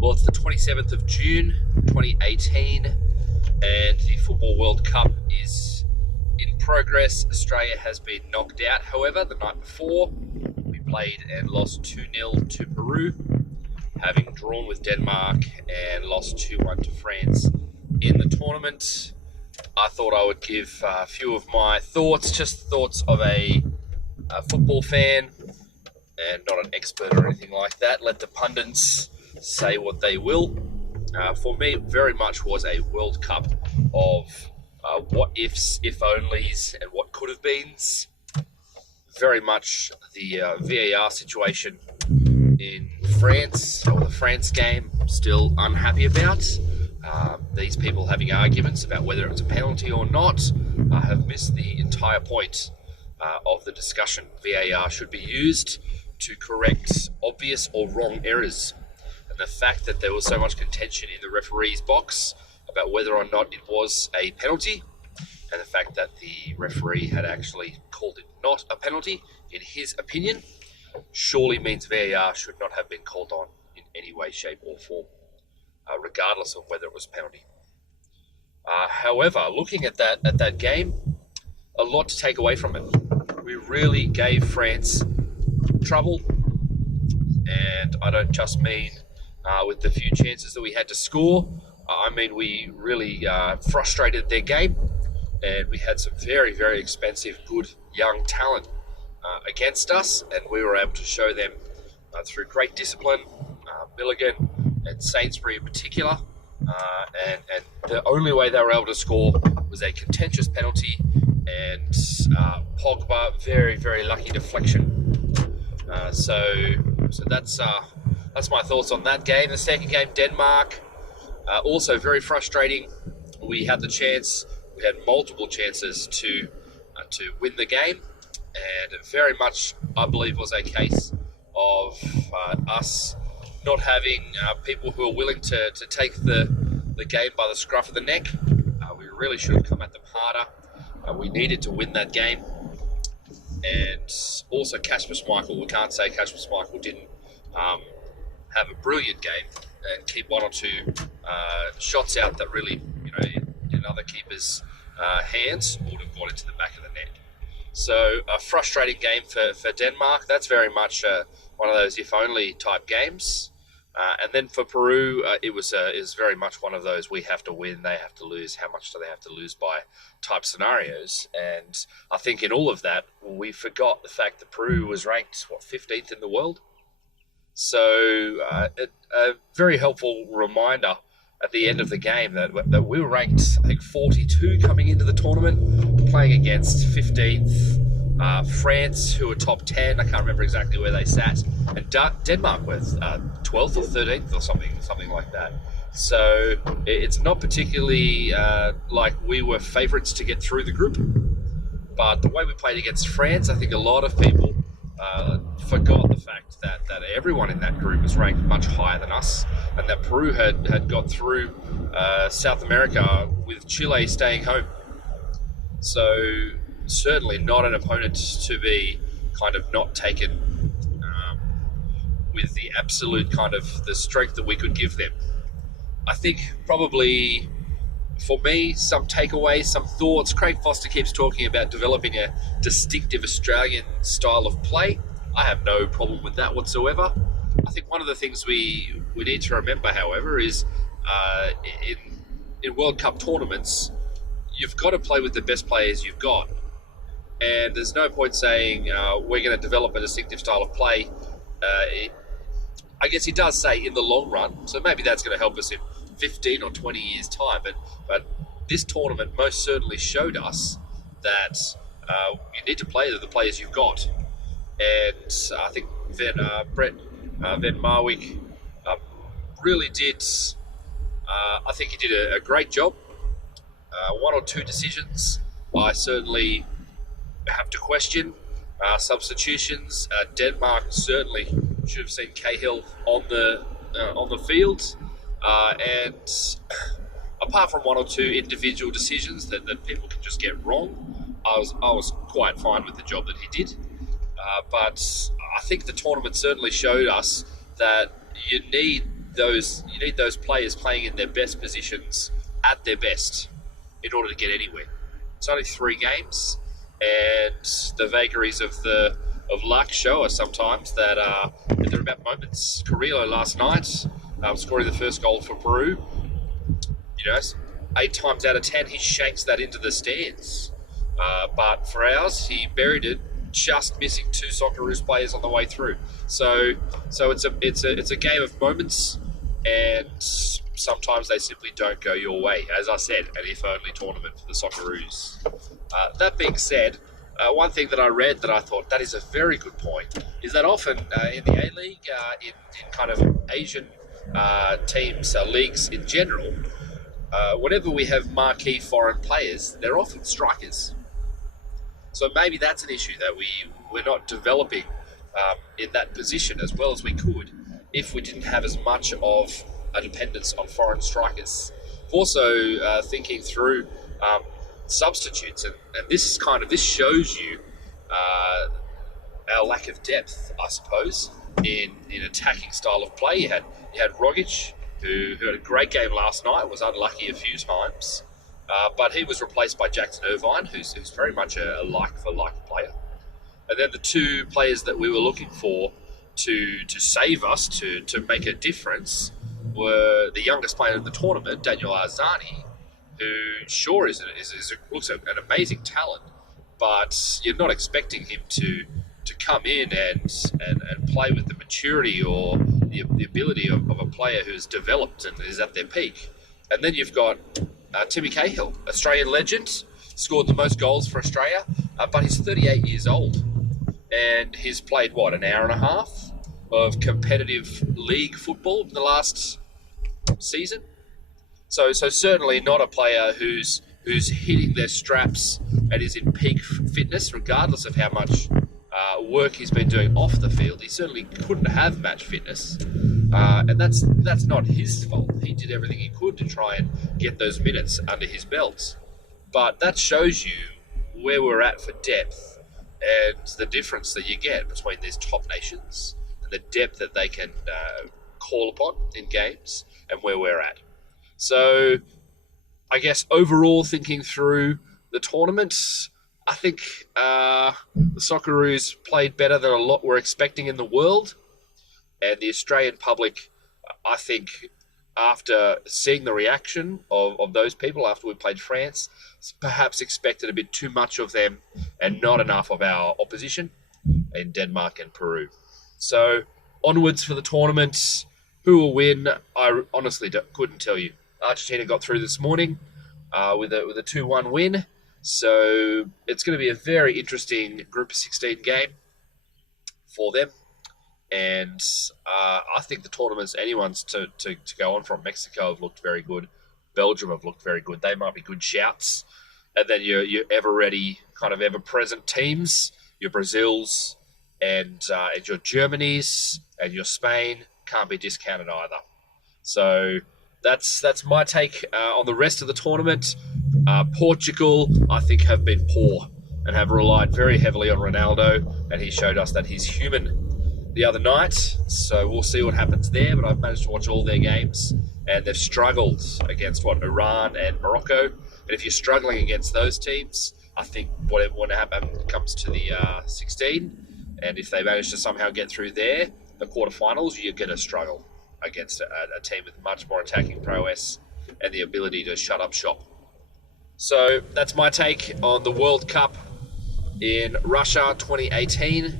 Well, it's the 27th of June, 2018, and the Football World Cup is in progress. Australia has been knocked out, however, the night before. We played and lost 2-0 to Peru, having drawn with Denmark and lost 2-1 to France in the tournament. I thought I would give a few of my thoughts, just thoughts of a football fan, and not an expert or anything like that. Let the pundits say what they will. For me, it very much was a World Cup of what ifs, if onlys, and what could have beens. Very much the VAR situation in France, or the France game, still unhappy about. These people having arguments about whether it was a penalty or not have missed the entire point of the discussion. VAR should be used to correct obvious or wrong errors. And the fact that there was so much contention in the referee's box about whether or not it was a penalty, and the fact that the referee had actually called it not a penalty, in his opinion, surely means VAR should not have been called on in any way, shape or form, regardless of whether it was a penalty. However, looking at that game, a lot to take away from it. We really gave France trouble, and I don't just mean with the few chances that we had to score. I mean, we really frustrated their game, and we had some very, very expensive, good young talent against us, and we were able to show them through great discipline, Milligan and Sainsbury in particular, and the only way they were able to score was a contentious penalty, and Pogba, very, very lucky deflection. So that's my thoughts on that game. The second game, Denmark, also very frustrating. We had multiple chances to win the game, and very much, I believe, was a case of us not having people who are willing to take the game by the scruff of the neck. We really should have come at them harder. We needed to win that game. And also Kasper Schmeichel, we can't say Kasper Schmeichel didn't have a brilliant game and keep one or two shots out that really, in other keepers' hands would have gone into the back of the net. So a frustrating game for Denmark. That's very much one of those if-only type games. And then for Peru, it was very much one of those we have to win, they have to lose, how much do they have to lose by type scenarios. And I think in all of that, we forgot the fact that Peru was ranked, 15th in the world? So a very helpful reminder at the end of the game that we were ranked, I think, 42 coming into the tournament, playing against 15th. France, who were top 10, I can't remember exactly where they sat, and Denmark was 12th or 13th or something like that. So it's not particularly like we were favourites to get through the group, but the way we played against France, I think a lot of people forgot the fact that everyone in that group was ranked much higher than us, and that Peru had got through South America with Chile staying home. So certainly not an opponent to be kind of not taken with the absolute kind of the strength that we could give them. I think probably for me, some takeaways, some thoughts. Craig Foster keeps talking about developing a distinctive Australian style of play. I have no problem with that whatsoever. I think one of the things we need to remember, however, is in World Cup tournaments, you've got to play with the best players you've got. And there's no point saying we're going to develop a distinctive style of play. I guess he does say in the long run, so maybe that's going to help us in 15 or 20 years' time. But this tournament most certainly showed us that you need to play the players you've got. And I think Brett Van Marwijk really did. I think he did a great job. One or two decisions I certainly have to question. Substitutions. Denmark certainly should have seen Cahill on the field, and apart from one or two individual decisions that people can just get wrong, I was quite fine with the job that he did. But I think the tournament certainly showed us that you need those players playing in their best positions at their best in order to get anywhere. It's only 3 games, and the vagaries of luck show us sometimes that they're about moments. Carrillo last night, scoring the first goal for Peru, 8 times out of 10 he shanks that into the stands. But for ours, he buried it, just missing 2 Socceroos players on the way through. So it's a game of moments, and sometimes they simply don't go your way. As I said, an if-only tournament for the Socceroos. That being said, one thing that I read that I thought that is a very good point is that often in the A-League, in kind of Asian teams, leagues in general, whenever we have marquee foreign players, they're often strikers. So maybe that's an issue, that we're not developing in that position as well as we could if we didn't have as much of a dependence on foreign strikers. Also thinking through substitutes, and this shows you our lack of depth, I suppose, in attacking style of play. You had Rogic, who had a great game last night, was unlucky a few times, but he was replaced by Jackson Irvine, who's very much a like-for-like player. And then the 2 players that we were looking for to save us, to make a difference, were the youngest player in the tournament, Daniel Arzani, who sure looks an amazing talent, but you're not expecting him to come in and play with the maturity or the ability of a player who's developed and is at their peak. And then you've got Timmy Cahill, Australian legend, scored the most goals for Australia, but he's 38 years old, and he's played an hour and a half of competitive league football in the last season. So certainly not a player who's hitting their straps and is in peak fitness, regardless of how much work he's been doing off the field. He certainly couldn't have match fitness, and that's not his fault. He did everything he could to try and get those minutes under his belt. But that shows you where we're at for depth and the difference that you get between these top nations and the depth that they can call upon in games and where we're at. So I guess overall, thinking through the tournament, I think the Socceroos played better than a lot were expecting in the world. And the Australian public, I think, after seeing the reaction of those people after we played France, perhaps expected a bit too much of them and not enough of our opposition in Denmark and Peru. So onwards for the tournament. Who will win? I honestly couldn't tell you. Argentina got through this morning with a 2-1 win. So it's going to be a very interesting Group of 16 game for them. And I think the tournament's anyone's to go on from. Mexico have looked very good. Belgium have looked very good. They might be good shouts. And then your ever-ready, kind of ever-present teams, your Brazils and your Germanys and your Spain can't be discounted either. So that's my take on the rest of the tournament. Portugal, I think, have been poor and have relied very heavily on Ronaldo, and he showed us that he's human the other night. So we'll see what happens there, but I've managed to watch all their games, and they've struggled against Iran and Morocco. And if you're struggling against those teams, I think what happens comes to the 16, and if they manage to somehow get through there, the quarterfinals, you're going to struggle against a team with much more attacking prowess and the ability to shut up shop. So that's my take on the World Cup in Russia 2018.